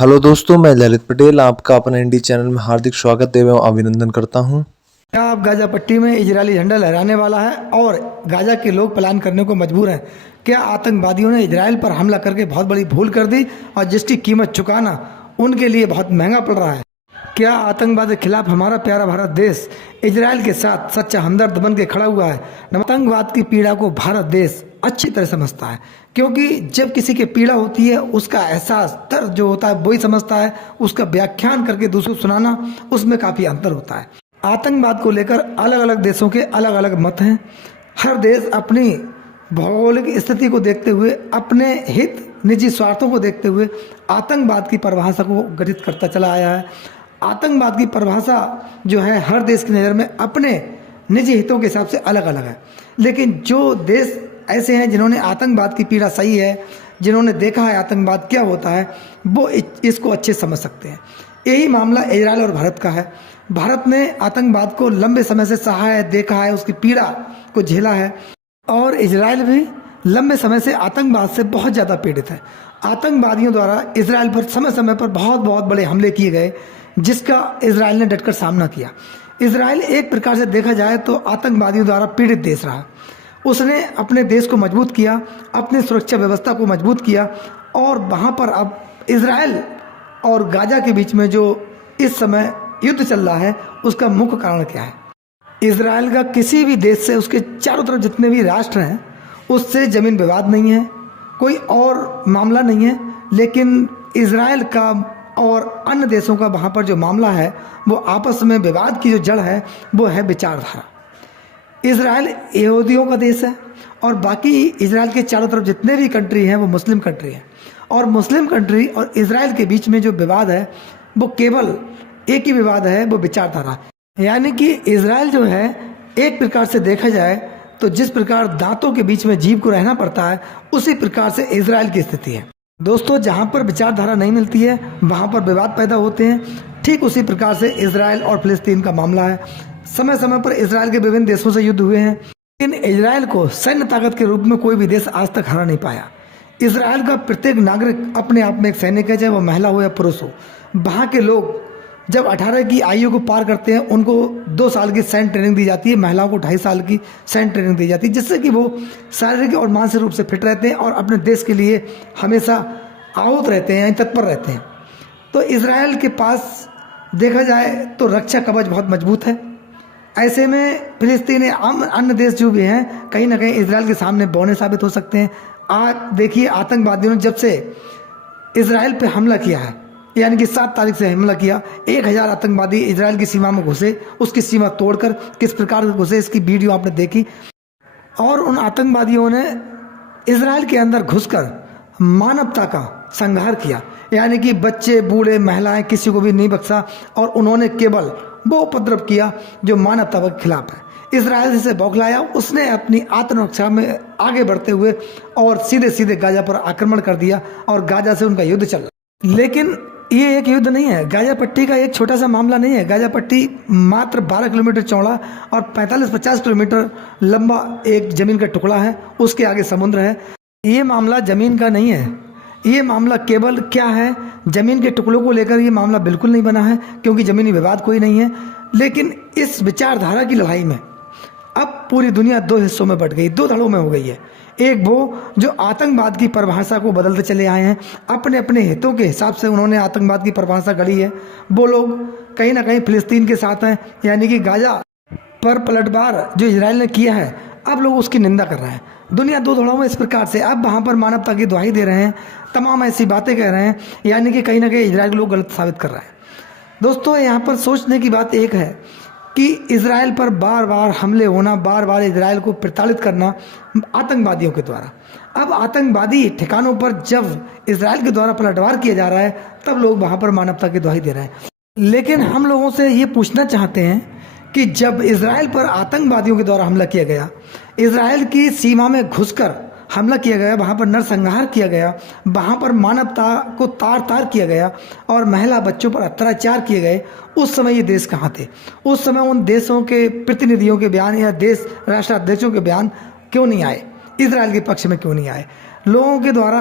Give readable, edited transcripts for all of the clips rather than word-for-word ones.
Hello दोस्तों, मैं ललित पटेल आपका अपने इंडी चैनल में हार्दिक स्वागत एवं अभिनंदन करता हूं। क्या अब गाजा पट्टी में इजरायली झंडा लहराने वाला है और गाजा के लोग पलायन करने को मजबूर हैं। क्या आतंकवादियों ने इजरायल पर हमला करके बहुत बड़ी भूल कर दी और जिसकी कीमत चुकाना उनके लिए बहुत महंगा पड़ रहा है। क्या आतंकवाद के खिलाफ हमारा प्यारा भारत देश इजरायल के साथ सच्चा हमदर्द बन के खड़ा हुआ है। आतंकवाद की पीड़ा को भारत देश अच्छी तरह समझता है, क्योंकि जब किसी की पीड़ा होती है उसका एहसास दर्द जो होता है वही समझता है। उसका व्याख्यान करके दूसरों को सुनाना, उसमें काफ़ी अंतर होता है। आतंकवाद को लेकर अलग अलग देशों के अलग अलग मत हैं। हर देश अपनी भौगोलिक स्थिति को देखते हुए, अपने हित निजी स्वार्थों को देखते हुए आतंकवाद की परिभाषा को गठित करता चला आया है। आतंकवाद की परिभाषा जो है हर देश की नज़र में अपने निजी हितों के हिसाब से अलग अलग है, लेकिन जो देश ऐसे हैं जिन्होंने आतंकवाद की पीड़ा सही है, जिन्होंने देखा है आतंकवाद क्या होता है, वो इसको अच्छे समझ सकते हैं। यही मामला इजरायल और भारत का है। भारत ने आतंकवाद को लंबे समय से सहा है, देखा है, उसकी पीड़ा को झेला है, और इजरायल भी लंबे समय से आतंकवाद से बहुत ज़्यादा पीड़ित है। आतंकवादियों द्वारा इजरायल पर समय समय पर बहुत बहुत बड़े हमले किए गए, जिसका इजरायल ने डटकर सामना किया। इजरायल एक प्रकार से देखा जाए तो आतंकवादियों द्वारा पीड़ित देश रहा। उसने अपने देश को मजबूत किया, अपनी सुरक्षा व्यवस्था को मजबूत किया, और वहाँ पर अब इजरायल और गाजा के बीच में जो इस समय युद्ध चल रहा है, उसका मुख्य कारण क्या है? इजरायल का किसी भी देश से, उसके चारों तरफ जितने भी राष्ट्र हैं, उससे ज़मीन विवाद नहीं है, कोई और मामला नहीं है, लेकिन इजरायल का और अन्य देशों का वहाँ पर जो मामला है, वो आपस में विवाद की जो जड़ है वो है विचारधारा। इजरायल यहूदियों का देश है, और बाकी इजरायल के चारों तरफ जितने भी कंट्री हैं वो मुस्लिम कंट्री हैं, और मुस्लिम कंट्री और इजरायल के बीच में जो विवाद है वो केवल एक ही विवाद है, वो विचारधारा। यानी कि इजरायल जो है, एक प्रकार से देखा जाए तो जिस प्रकार दांतों के बीच में जीभ को रहना पड़ता है, उसी प्रकार से इजरायल की स्थिति है। दोस्तों, जहाँ पर विचारधारा नहीं मिलती है वहाँ पर विवाद पैदा होते हैं। ठीक उसी प्रकार से इजरायल और फिलिस्तीन का मामला है। समय समय पर इजरायल के विभिन्न देशों से युद्ध हुए हैं, लेकिन इजरायल को सैन्य ताकत के रूप में कोई भी देश आज तक हरा नहीं पाया। इजरायल का प्रत्येक नागरिक अपने आप में एक सैनिक है, चाहे वो महिला हो या पुरुष हो। वहाँ के लोग जब 18 की आयु को पार करते हैं, उनको 2 साल की सैन्य ट्रेनिंग दी जाती है, महिलाओं को 2.5 साल की सैन्य ट्रेनिंग दी जाती है, जिससे कि वो शारीरिक और मानसिक रूप से फिट रहते हैं और अपने देश के लिए हमेशा आहूत रहते हैं, तत्पर रहते हैं। तो इजरायल के पास देखा जाए तो रक्षा कवच बहुत मजबूत है। ऐसे में फिलिस्तीन अन्य देश जो भी हैं, कहीं ना कहीं इजरायल के सामने बौने साबित हो सकते हैं। आज देखिए, आतंकवादियों ने जब से इजरायल पे हमला किया है, यानी कि 7 तारीख से हमला किया, 1000 आतंकवादी इजरायल की सीमा में घुसे। उसकी सीमा तोड़कर किस प्रकार से घुसे, इसकी वीडियो आपने देखी। और उन आतंकवादियों ने इजरायल के अंदर घुसकर मानवता का संहार किया, यानी कि बच्चे, बूढ़े, महिलाएं, किसी को भी नहीं बख्शा, और उन्होंने केवल वो उपद्रव किया जो मानवता के खिलाफ है। इजरायल से बौखलाया, उसने अपनी आत्मरक्षा में आगे बढ़ते हुए और सीधे सीधे गाजा पर आक्रमण कर दिया, और गाजा से उनका युद्ध चल रहा। लेकिन ये एक युद्ध नहीं है, गाजा पट्टी का एक छोटा सा मामला नहीं है। गाजा पट्टी मात्र 12 किलोमीटर चौड़ा और 45-50 किलोमीटर लंबा एक जमीन का टुकड़ा है, उसके आगे समुद्र है। ये मामला जमीन का नहीं है, ये मामला केवल क्या है, जमीन के टुकड़ों को लेकर ये मामला बिल्कुल नहीं बना है, क्योंकि जमीनी विवाद कोई नहीं है। लेकिन इस विचारधारा की लड़ाई में अब पूरी दुनिया 2 हिस्सों में बट गई, 2 धड़ों में हो गई है। एक वो जो आतंकवाद की परिभाषा को बदलते चले आए हैं, अपने अपने हितों के हिसाब से उन्होंने आतंकवाद की परिभाषा गढ़ी है। वो लोग कहीं ना कहीं फिलिस्तीन के साथ हैं, यानी कि गाजा पर पलटवार जो इजरायल ने किया है, अब लोग उसकी निंदा कर रहे हैं। दुनिया 2 धड़ों में इस प्रकार से अब वहाँ पर मानवता की दुहाई दे रहे हैं, तमाम ऐसी बातें कह रहे हैं, यानी कि कहीं ना कहीं इजरायल के लोग गलत साबित कर रहे हैं। दोस्तों, यहाँ पर सोचने की बात एक है कि इजरायल पर बार बार हमले होना, बार बार इजरायल को प्रताड़ित करना आतंकवादियों के द्वारा। अब आतंकवादी ठिकानों पर जब इजरायल के द्वारा पलटवार किया जा रहा है, तब लोग वहाँ पर मानवता की दुहाई दे रहे हैं। लेकिन हम लोगों से ये पूछना चाहते हैं कि जब इजरायल पर आतंकवादियों के द्वारा हमला किया गया, इजरायल की सीमा में घुसकर हमला किया गया, वहाँ पर नरसंहार किया गया, वहाँ पर मानवता को तार तार किया गया और महिला बच्चों पर अत्याचार किए गए, उस समय ये देश कहाँ थे? उस समय उन देशों के प्रतिनिधियों के बयान या देश राष्ट्राध्यक्षों के बयान क्यों नहीं आए? इजरायल के पक्ष में क्यों नहीं आए? लोगों के द्वारा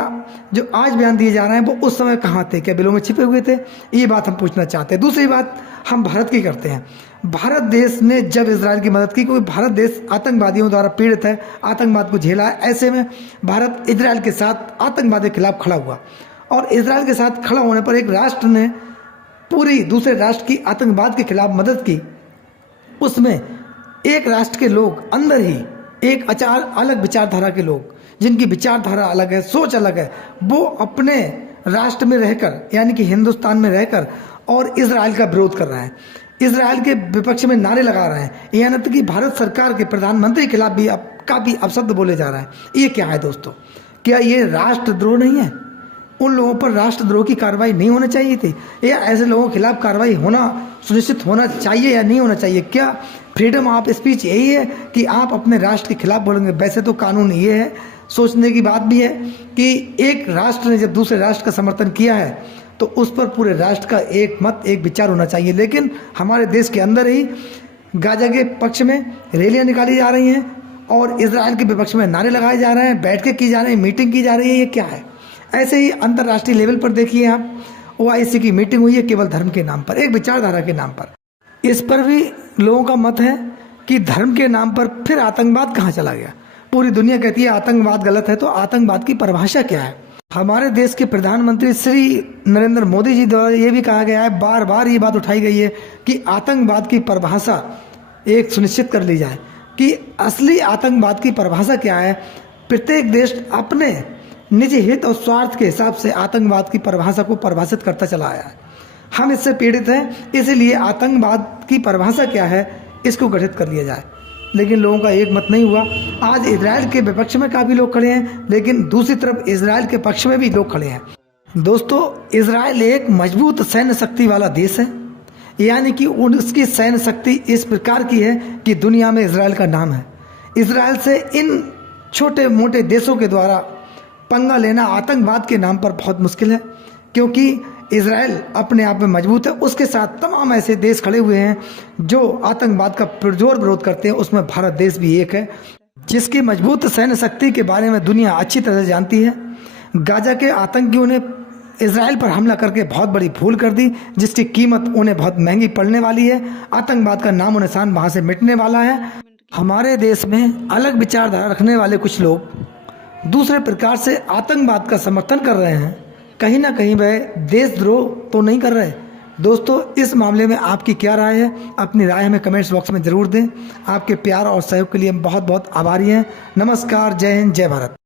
जो आज बयान दिए जा रहे हैं वो उस समय कहाँ थे, क्या बिलों में छिपे हुए थे, ये बात हम पूछना चाहते हैं। दूसरी बात हम भारत की करते हैं। भारत देश ने जब इजराइल की मदद की, क्योंकि भारत देश आतंकवादियों द्वारा पीड़ित है, आतंकवाद को झेला है, ऐसे में भारत इजराइल के साथ आतंकवाद के खिलाफ खड़ा हुआ और इजराइल के साथ खड़ा होने पर एक राष्ट्र ने पूरी दूसरे राष्ट्र की आतंकवाद के खिलाफ मदद की। उसमें एक राष्ट्र के लोग अंदर ही एक अलग विचारधारा के लोग, जिनकी विचारधारा अलग है, सोच अलग है, वो अपने राष्ट्र में रहकर यानी कि हिंदुस्तान में रहकर और इजराइल का विरोध कर रहे हैं, इजराइल के विपक्ष में नारे लगा रहे हैं। यहाँ तक कि भारत सरकार के प्रधानमंत्री के खिलाफ भी अब काफ़ी अपशब्द बोले जा रहे हैं। ये क्या है दोस्तों? क्या ये राष्ट्रद्रोह नहीं है? उन लोगों पर राष्ट्रद्रोह की कार्रवाई नहीं होनी चाहिए थी, या ऐसे लोगों के खिलाफ कार्रवाई होना सुनिश्चित होना चाहिए या नहीं होना चाहिए? क्या फ्रीडम ऑफ स्पीच यही है कि आप अपने राष्ट्र के खिलाफ बोलेंगे? वैसे तो कानून ये है, सोचने की बात भी है कि एक राष्ट्र ने जब दूसरे राष्ट्र का समर्थन किया है तो उस पर पूरे राष्ट्र का एक मत, एक विचार होना चाहिए। लेकिन हमारे देश के अंदर ही गाजा के पक्ष में रैलियां निकाली जा रही हैं और इजराइल के विपक्ष में नारे लगाए जा रहे हैं, बैठकें की जा रही हैं, मीटिंग की जा रही है। ये क्या है? ऐसे ही अंतर्राष्ट्रीय लेवल पर देखिए आप, OIC की मीटिंग हुई है केवल धर्म के नाम पर, एक विचारधारा के नाम पर। इस पर भी लोगों का मत है कि धर्म के नाम पर फिर आतंकवाद कहाँ चला गया? पूरी दुनिया कहती है आतंकवाद गलत है, तो आतंकवाद की परिभाषा क्या है? हमारे देश के प्रधानमंत्री श्री नरेंद्र मोदी जी द्वारा ये भी कहा गया है, बार बार ये बात उठाई गई है कि आतंकवाद की परिभाषा एक सुनिश्चित कर ली जाए कि असली आतंकवाद की परिभाषा क्या है। प्रत्येक देश अपने निजी हित और स्वार्थ के हिसाब से आतंकवाद की परिभाषा को परिभाषित करता चला आया है। हम इससे पीड़ित हैं, इसलिए आतंकवाद की परिभाषा क्या है इसको गठित कर लिया जाए। लेकिन लोगों का एक मत नहीं हुआ। आज इजराइल के विपक्ष में काफ़ी लोग खड़े हैं, लेकिन दूसरी तरफ इजराइल के पक्ष में भी लोग खड़े हैं। दोस्तों, इजराइल एक मजबूत सैन्य शक्ति वाला देश है, यानी कि उसकी सैन्य शक्ति इस प्रकार की है कि दुनिया में इजराइल का नाम है। इजराइल से इन छोटे मोटे देशों के द्वारा पंगा लेना आतंकवाद के नाम पर बहुत मुश्किल है, क्योंकि इजराइल अपने आप में मजबूत है। उसके साथ तमाम ऐसे देश खड़े हुए हैं जो आतंकवाद का पुरजोर विरोध करते हैं, उसमें भारत देश भी एक है, जिसकी मजबूत सैन्य शक्ति के बारे में दुनिया अच्छी तरह से जानती है। गाजा के आतंकियों ने इजराइल पर हमला करके बहुत बड़ी भूल कर दी, जिसकी कीमत उन्हें बहुत महंगी पड़ने वाली है। आतंकवाद का नामो निशान वहाँ से मिटने वाला है। हमारे देश में अलग विचारधारा रखने वाले कुछ लोग दूसरे प्रकार से आतंकवाद का समर्थन कर रहे हैं। कहीं ना कहीं वह देशद्रोह तो नहीं कर रहे। दोस्तों, इस मामले में आपकी क्या राय है? अपनी राय हमें कमेंट्स बॉक्स में ज़रूर दें। आपके प्यार और सहयोग के लिए हम बहुत बहुत आभारी हैं। नमस्कार, जय हिंद, जय भारत।